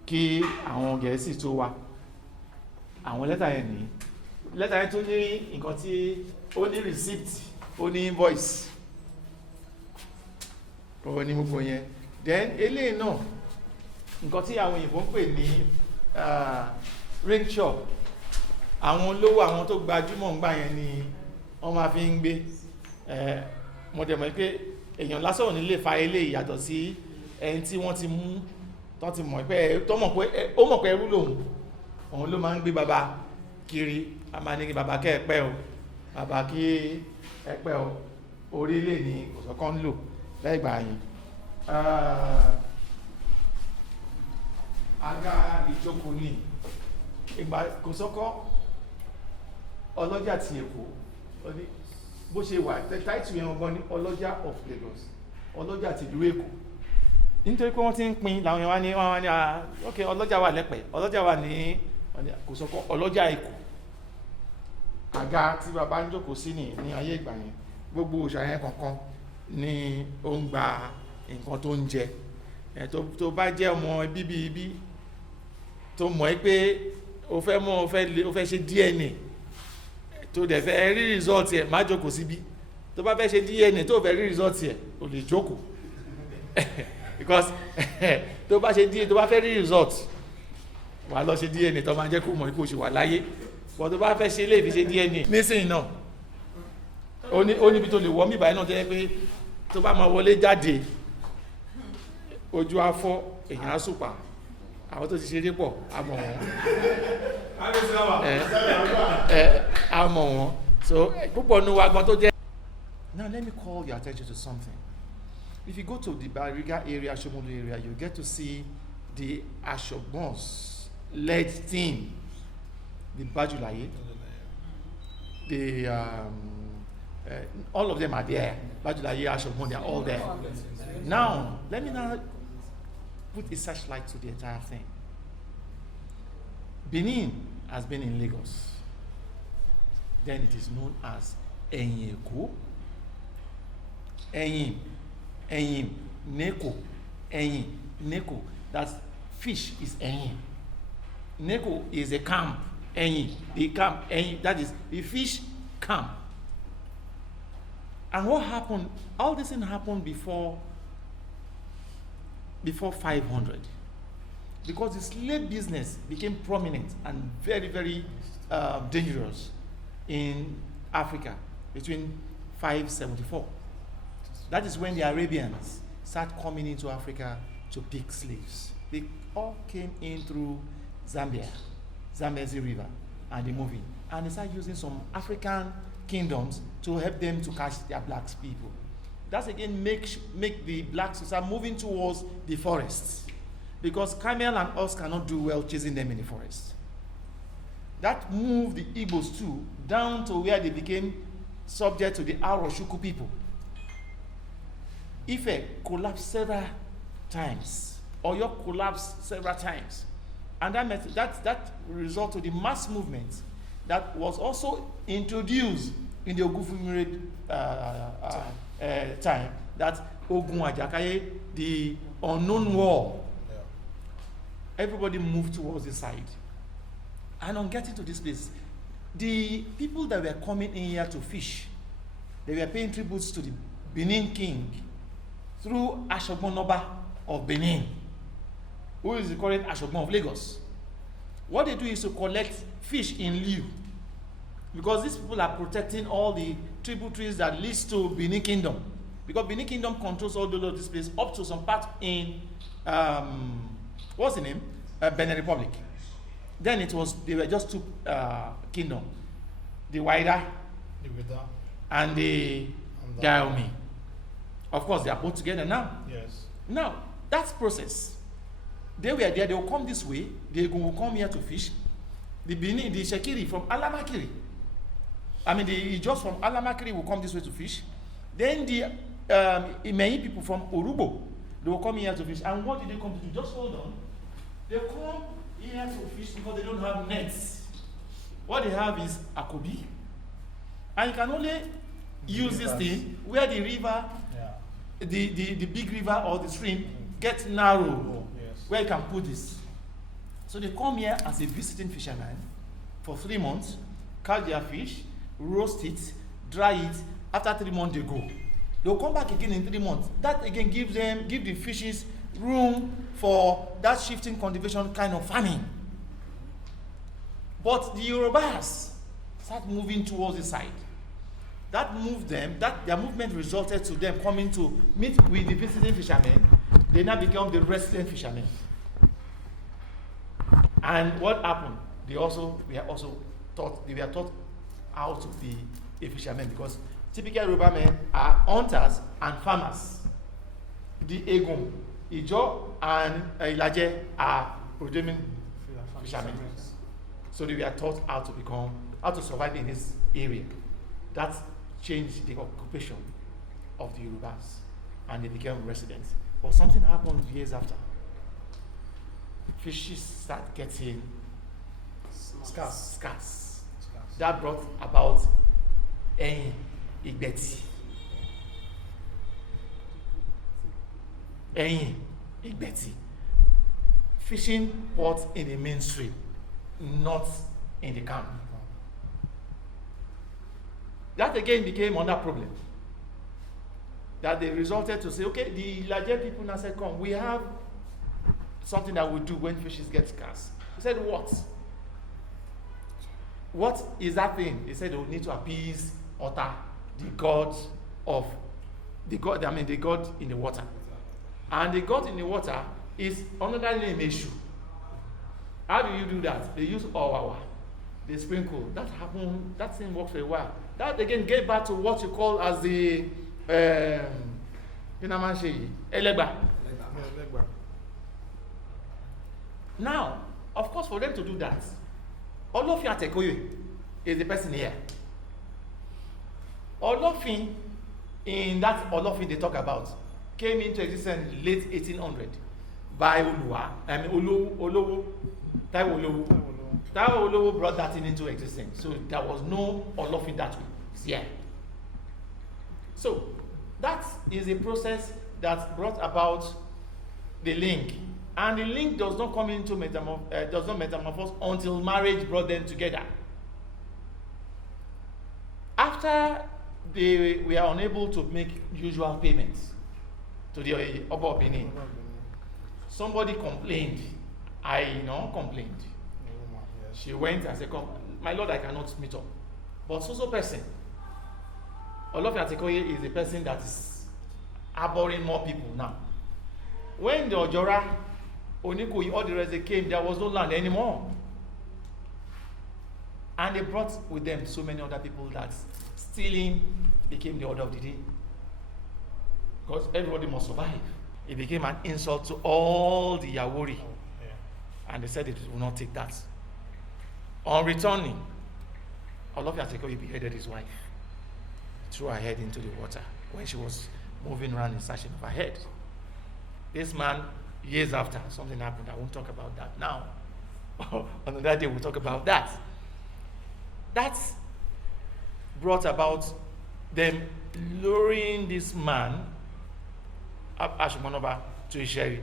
kí àwọn Gẹ̀ẹ́sì tó wá. Àwọn lẹ́tà yẹn ní lẹ́tà yẹn tó ní nǹkan tí ó ní receipt, ó ní invoice, ó ní gbogbo yẹn. Then eléyìí náà nǹkan tí àwọn òyìnbó ń pè ní ring shop, àwọn olówó àwọn tó gbajúmọ̀ ń gbà yẹn ni wọ́n máa fi ń gbé. Mo dẹ̀ mọ̀ pé èèyàn lásán ò ní lè fa eléyìí yàtọ̀ sí ẹni tí wọ́n ti mú tó ti mọ̀ pé ó mọ̀ pé ẹrú lòun, òun ló máa ń gbé bàbá kiri. A máa ní kí bàbá kẹ́ ẹ pẹ́ o, bàbá kí ẹ pẹ́ o. Orílẹ̀ ní Kòsọ́kọ́ ń lò lẹ́gbà yìí. Àga ìjókòó ní ìgbà Kòsọ́kọ́ ọlọ́jà ti Èkó bó ṣe wà táìtù yẹn ọgbọ́n ní ọlọ́jà of Lagos, ọlọ́jà ti ìlú Èkó. Nítorí pé wọ́n ti ń pín làwọn èèyàn wá ní ok ọlọ́jà wà lẹ́pẹ̀, ọlọ́jà wà ní Kòsọ́kọ́, ọlọ́jà Èkó. Àga tí bàbá ń jókòó sí ní ayé ìgbà yẹn, gbogbo òṣà yẹn kankan ni ó ń gba nǹkan tó ń jẹ. Tó bá jẹ́ ọmọ bíbí ibi tó mọ̀ pé o fẹ́ ṣe DNA tó dẹ̀ fẹ́ rí result ẹ̀, má jókòó síbí. Tó bá fẹ́ ṣe DNA tó fẹ́ rí result ẹ̀, o lè jókòó. because tó bá ṣe DNA tó bá fẹ́ rí result wà lọ ṣe DNA tó máa jẹ́ kó mọ̀ kó ṣe wà láyé but tó bá fẹ́ ṣe lè fi ṣe DNA nísìnyí náà ó níbi tó lè wọ́ mí báyìí náà tó yẹ pé tó bá máa wọlé jáde ojú afọ́ èyàn á sùpà àwọn tó ti ṣe dépọ̀ àmọ̀ wọn àmọ̀ wọn so púpọ̀ nu wa gan tó jẹ́. Now let me call your attention to something. If you go to the Bariga area, Shomolu area, you get to see the Ashogbons led team, the Bajulaye, the all of them are there. Bajulaye, Ashogbon, they are all there. Now let me now put a searchlight to the entire thing. Benin has been in Lagos. Then it is known as Isale Eko. Ẹyin, Neko, that fish is ẹyin. Neko is a camp, ẹyin, the camp, ẹyin, that is the fish camp. And what happened, all this thing happened before 500. Because the slave business became prominent and very, very dangerous in Africa between 574. That is when the Arabians started coming into Africa to pick slaves. They all came in through Zambezi River, and they moved in. And they started using some African kingdoms to help them to catch their black people. That again make the blacks start moving towards the forests, because camel and us cannot do well chasing them in the forest. That moved the Igbos too down to where they became subject to the Aroshuku people. Ife collapsed several times, Oyo collapsed several times, and that resulted to the mass movement that was also introduced in the Ogufumire time, that Ogun Ajakaye, the unknown war. Everybody moved towards this side. And on getting to this place, the people that were coming in here to fish, they were paying tributes to the Benin king through Ashogbon Oba of Benin, who is the current Ashogbon of Lagos. What they do is to collect fish in lieu, because these people are protecting all the tributaries that leads to Benin Kingdom, because Benin Kingdom controls all this place up to some part in what's the name? Benin Republic. Then they were just two kingdoms, the Waida and the Dahomey. Of course, they are both together now. Yes. Now, that's process. They were there, they will come this way, they will come here to fish. The Benin, the Shekiri from Alamakiri. The Ijos from Alamakiri will come this way to fish. Then the Imeyi people from Orubo, they will come here to fish. And what did they come to do? Just hold on. They come here to fish because they don't have nets. What they have is Akobi. And you can only use this thing where the river, the big river or the stream gets narrow, where you can put this. So they come here as a visiting fisherman for 3 months, catch their fish, roast it, dry it. After 3 months, they go. They'll come back again in 3 months. That again give the fishes room for that shifting cultivation kind of farming. But the Yorubas start moving towards the side. That moved them, their movement resulted to them coming to meet with the visiting fishermen. They now become the resident fishermen. And what happened? They were taught how to be a fisherman, because typical Yoruba men are hunters and farmers. The Egun, Ijo, and Ilaje are predominant fishermen. So they were taught how to survive in this area. That changed the occupation of the Yorubas, and they became residents. But something happened years after. Fishes start getting scarce. That brought about Igbeti. Fishing port in the mainstream, not in the camp. That again became another problem. that they resulted to say, okay, the Ilaje people now said, come, we have something that we do when fishes get scarce. He said, what? What is that thing? He said they will need to appease Ota, the god in the water. And the god in the water is another name, Eshu. How do you do that? They use Owawa. They sprinkle. That happened, that thing worked for a while. That again gave back to what you call as the Elegba. Now, of course, for them to do that, Olofin Atekoye is the person here. Olofin, in that Olofin they talk about, came into existence in late 1800 by Oluwa, Olowo, Taiwo Olowo. Taiwo Olowo brought that thing into existence. So there was no Olofin that way. It's here. So that is a process that brought about the link. And the link does not come into metamorphose until marriage brought them together. After they were unable to make usual payments to the Oba of Benin, somebody complained. Complained. She went and said, come, my lord, I cannot meet up. But so person, Olofin Atekoye is the person that is harboring more people now. When the Ojora, Onikoyi, all the rest they came, there was no land anymore. And they brought with them so many other people that stealing became the order of the day. Because everybody must survive. It became an insult to all the Yawori. And they said it will not take that. On returning, Olofin Atekoye beheaded his wife, threw her head into the water when she was moving around in search of her head. This man, years after, something happened. I won't talk about that now. Another day we'll talk about that. That brought about them luring this man, Ashimonoba, to a sherry.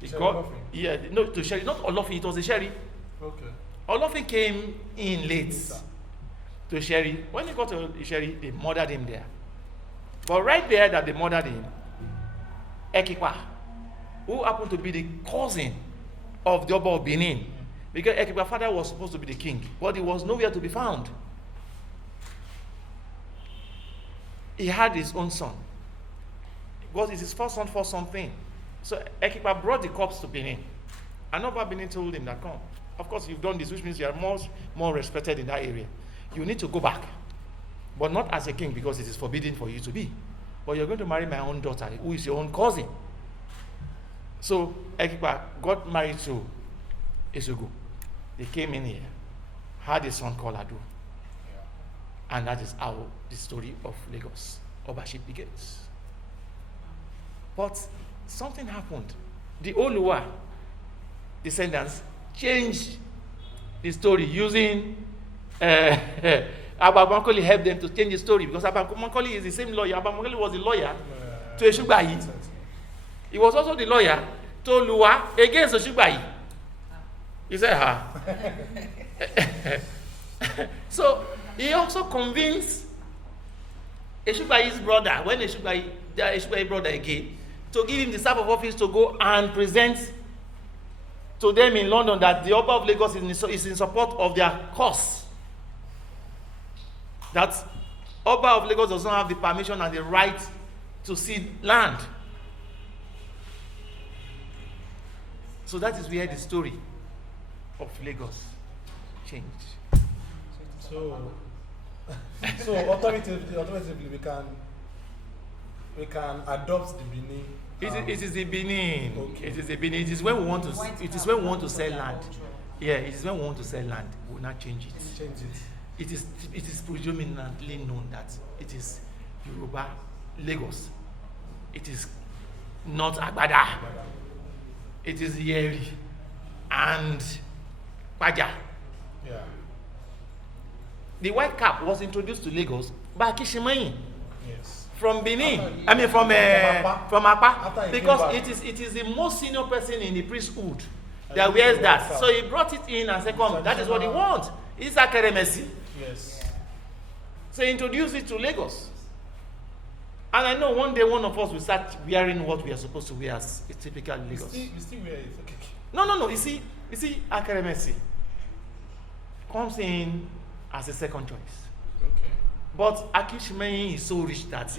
To sherry, not Olofin, it was a sherry. Okay. Olofin came in late to Sherry. When he got to Sherry, they murdered him there. But right there that they murdered him, Ekikwa, who happened to be the cousin of the Oba of Benin, because Ekikwa's father was supposed to be the king, but he was nowhere to be found. He had his own son. Because it's his first son for something. So Ekikwa brought the corpse to Benin. And Oba Benin told him that, come, of course you've done this, which means you are more respected in that area. You need to go back. But not as a king, because it is forbidden for you to be. But you're going to marry my own daughter, who is your own cousin. So Ekikwa got married to Esugu. They came in here, had a son called Adu. And that is how the story of Lagos Obaship begins. But something happened. The Oluwa descendants changed the story using Abba Macaulay helped them to change the story, because Abba Macaulay is the same lawyer. Abba Macaulay was the lawyer to Esugbayi. He was also the lawyer to Oluwa against Esugbayi. He said, So he also convinced Esugbayi's brother, when Esugbayi's brother again, to give him the staff of office to go and present to them in London that the Oba of Lagos is in support of their cause. That Oba of Lagos does not have the permission and the right to cede land. So that is where the story of Lagos changed. So alternatively we can adopt the Benin. It is the Benin. Okay. It is the Benin. It is when we want to. It is when we want to sell land. Yeah, it is when we want to sell land. We will not change it. Change it. It is predominantly known that it is Yoruba, Lagos. It is not Agbada. It is Yeri and Paja. Yeah. The white cap was introduced to Lagos by Kishimayin. Yes. From Benin, from Apa, because it is the most senior person in the priesthood that wears that. So he brought it in and said, come, that is what he wants. It's Akeremesi. Yes. So he introduced it to Lagos. And I know one day one of us will start wearing what we are supposed to wear as a typical You Lagos. still wear it. Okay. No. You see, Akeremesi comes in as a second choice. Okay. But Akishimeyin is so rich that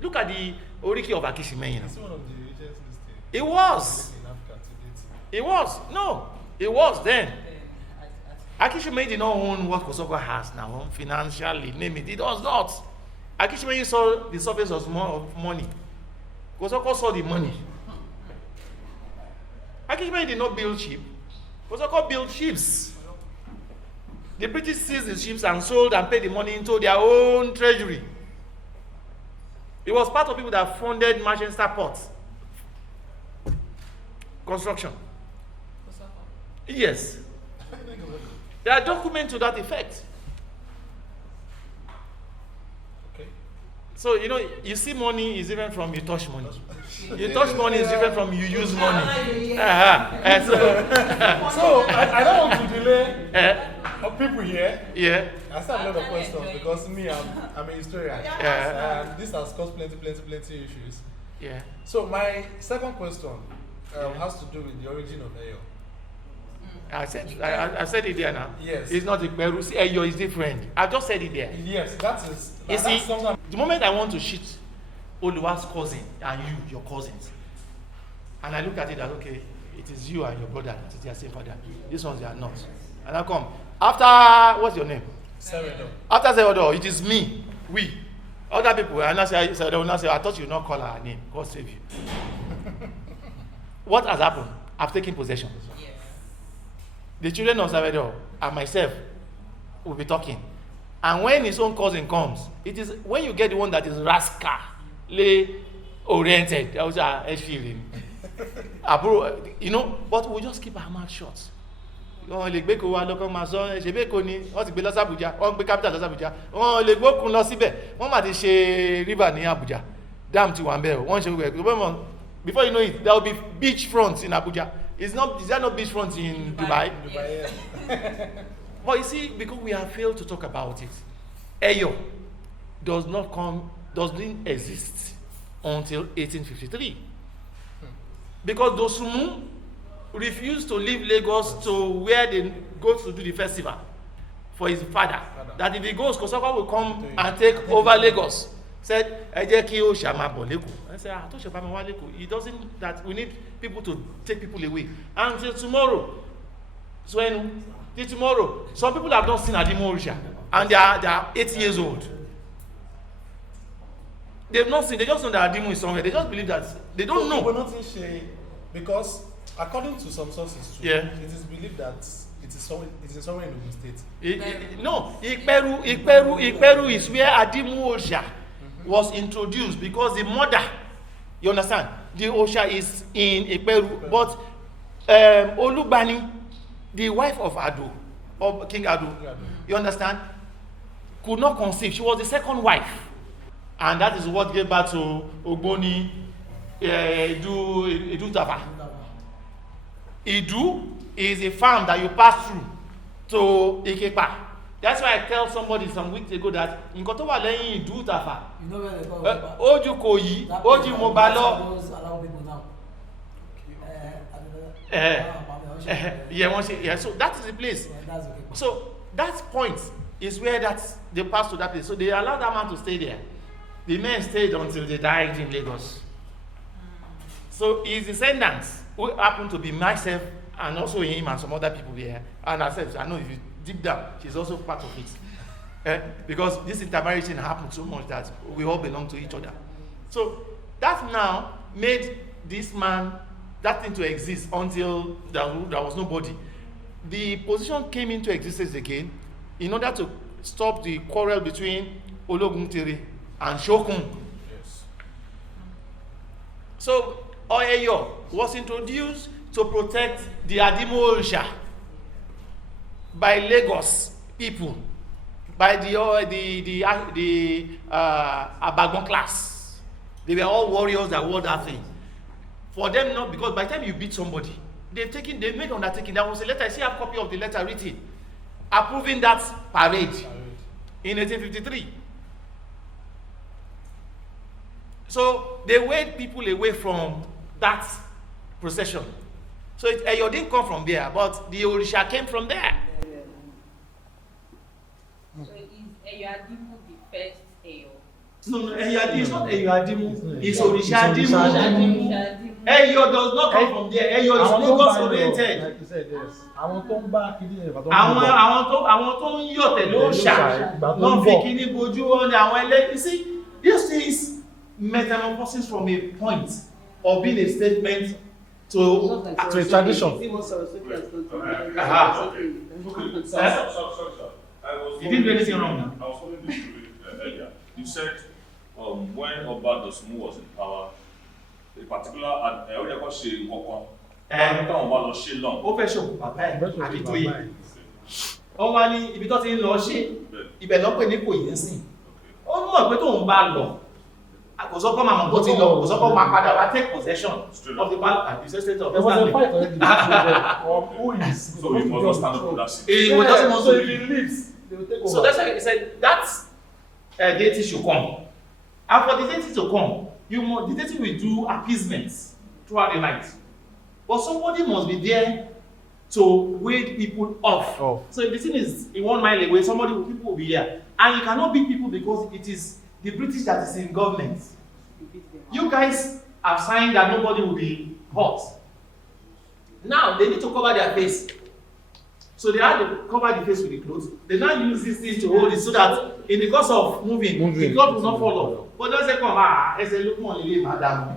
look at the Oriki of Akishimeyin. It's one of the richest listed It was. in Africa to date. It was. No. It was then. Akishimeyin did not own what Kosoko has now, financially, name it. It does not. Akishimeyin saw the surface of money. Kosoko saw the money. Akishimeyin did not build ship. Kosoko built ships. The British seized the ships and sold and paid the money into their own treasury. It was part of people that funded Manchester Port construction. Yes. There are documents to that effect. Okay. So, you see money is different from you touch money. You touch money is different from you use money. So I don't want to delay people here. Yeah. I still have a lot of questions because me, I'm a historian. Yeah. And this has caused plenty issues. Yeah. So my second question has to do with the origin of Eyo. I said it there now. Yes. It's not a Peru. See, Eyo is different. I just said it there. Yes, that is. You see, that's something. the moment I want to shoot Oluwa's cousin and your cousins, and I look at it as, okay, it is you and your brother that is their same father. These ones, they are not. And I come. After, what's your name? Seredo. After Seredo, it is me, we. Other people, and I say, I thought you would not call her name. God save you. What has happened? I've taken possession. Yes. The children of Salvador and myself will be talking. And when his own cousin comes, it is when you get the one that is rascally oriented. I was feeling. But we'll just keep our mouth shut. Wọ́n lè gbé kó wa lọ́kọ́ máa sọ ṣebí Èkó ni wọ́n ti gbé lọ sí Abuja, wọ́n gbé capital lọ sí Abuja, wọ́n lè gbókun lọ síbẹ̀, wọ́n máa ti ṣe river ní Abuja, dam ti wà ń bẹ̀ wọ́n ṣe gbogbo before you know it, there will be beach front in Abuja. Is there no beach front in Dubai? Dubai, yeah. But you see, because we have failed to talk about it, Eyo doesn't exist until 1853. Because Dosumu refused to leave Lagos to where they go to do the festival for his father. That if he goes, Kosoko will come and take over Lagos. Said, I said, it doesn't, that we need people to take people away. Until tomorrow, till tomorrow, some people have not seen Adimo Orisha, and they are 8 years old. They've not seen, they just know that Adimo is somewhere. They just believe that, they don't know. We're not in shame because according to some sources too, Yeah. it is believed that it is somewhere in Ogun State. No, Ikperu is where Adimu Osha was introduced, because the mother, you understand, the Osha is in Ikperu, but Olubani, the wife of Ado, of King Ado, you understand, could not conceive. She was the second wife, and that is what gave birth to Ogboni Edu Tafa. Idu is a farm that you pass through to Ikepa. That's why I tell somebody some weeks ago that nǹkan tó wà lẹ́yìn Idu Tafa, You know where they go? Oju Koyi, Oju Mobalo. Allow people now. Yeah, so that is the place. That's okay. So that point is where they passed to that place. So they allowed that man to stay there. The men stayed until they died in Lagos. So his descendants, who happen to be myself and also him and some other people there, and I said, I know if you deep down, she's also part of it. Because this intermarriage thing happened so much that we all belong to each other. So that now made this man, that thing to exist until there was nobody. The position came into existence again in order to stop the quarrel between Ologuntere and Shokun. Yes. So Oyeyo was introduced to protect the Adimo Orisha by Lagos people, by the Abagbon class. They were all warriors that wore that thing. For them not, because by the time you beat somebody, they made undertaking. There was a letter, I see a copy of the letter written, approving that parade in 1853. So they weighed people away from that procession. So Eyo didn't come from there, but the Orisha came from there. So is Eyo Adimu the first Eyo? No, Eyo is not Eyo Adimu, it's Orisha It's Adimu. Adimu. Eyo does not come from there. Eyo is Lagos oriented. Like you said, yes. Àwọn tó ń bá kìíní ẹ̀ bàtọ́ Àwọn tó ń yọ̀ tẹ̀lé òòṣà lọ́n fi kíní bojú wọn ni àwọn ẹlẹ́yìn. You see, this is metamorphosis from a point of being a statement to a tradition. You didn't do anything wrong now. I was holding this earlier. You said when Oba Dosmu was in power, a particular Oyeko ṣe nǹkan kan. Táwọn bá lọ ṣe lọ́n. Ó fẹ́ ṣòkò bàbá ẹ̀ àbí tó yẹ. Wọ́n wá ní ibi tó ti ń lọ ṣe ibẹ̀ lọ́ pè ní kò yẹn sìn. Ó mọ̀ pé tóun bá lọ. Kò sọ́kọ́ máa mọ̀ kó ti lọ, kò sọ́kọ́ máa padà wá take possession of the bank and the state of There was a fight already the who is So he must not stand up to that seat. He doesn't want so to if he leave. leaves, they will take over. So that's why he said that deity should come. And for the deity to come, the deity will do appeasements throughout the night. But somebody must be there to wade people off. Oh. So if the thing is in 1 mile away, people will be here. And you cannot beat people because it is the British that is in government. You guys have signed that nobody will be hurt. Now they need to cover their face. So they had to cover the face with the clothes. They now use this thing to hold it so that in the course of moving. The cloth will not fall off. But don't say, come on, I say, look more, madam.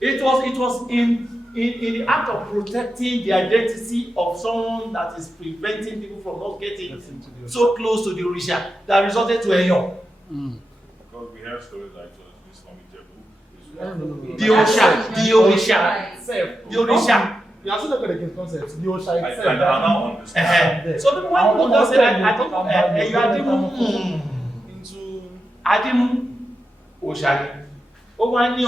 It was in the act of protecting the identity of someone that is preventing people from not getting so close to the Orisha that resulted to Eyo. Because we have stories like this from Ijebu. The Orisha. You are still looking at the concept. The Osha I itself. now understand. So people when people just say that Eyo Adimu Osha ó wá ní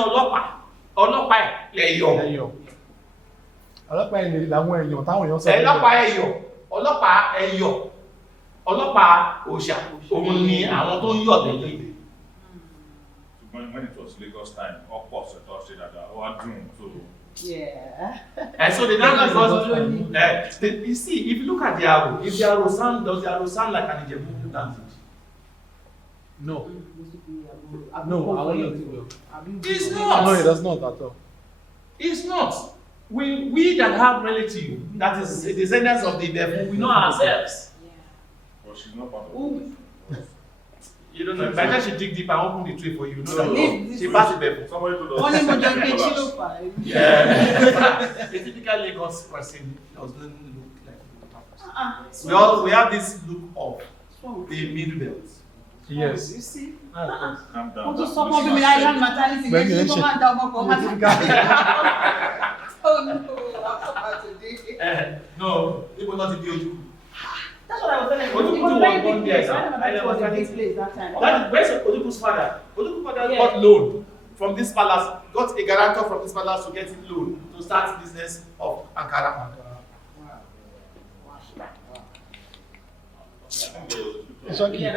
ọlọ́pàá Ẹ̀yọ̀. Ọlọ́pàá ilé làwọn èèyàn táwọn èèyàn sọ. ọlọ́pàá Ẹ̀yọ̀ ọlọ́pàá Òòṣà òun ni àwọn tó ń yọ̀ tẹ̀lé. When it was Lagos time, all courts were touched that our dream so. Yeah. And so the now because you see, if you look at the arrow, if the arrow sound, does the arrow sound like an Ijebu dancing? No. No, I won't. It's not. No, it does not at all. It's not. We that have relative that is descendants of the devil, we know ourselves. But she's not part of it. You don't know. By the time she dig deep and open the tree for you, you know that she passed the devil. Somebody told us. Only Mojo Yeah. A typical Lagos person doesn't look like a person. We have this look of the middle belt. Yes. You see? Calm down. To someone be island maternity, When you you mention- come and down for maternity. Oh no, I'm so bad today. No, people not the Oju. That's what I was telling you. What do It you was do a very on big one place. day, I sir? remember it was a big place that time. That where's Oduku's father? Oduku's father Yeah. got loan from this palace, got a guarantor from this palace to get him loan to start business of Ankara. It's okay. Yeah.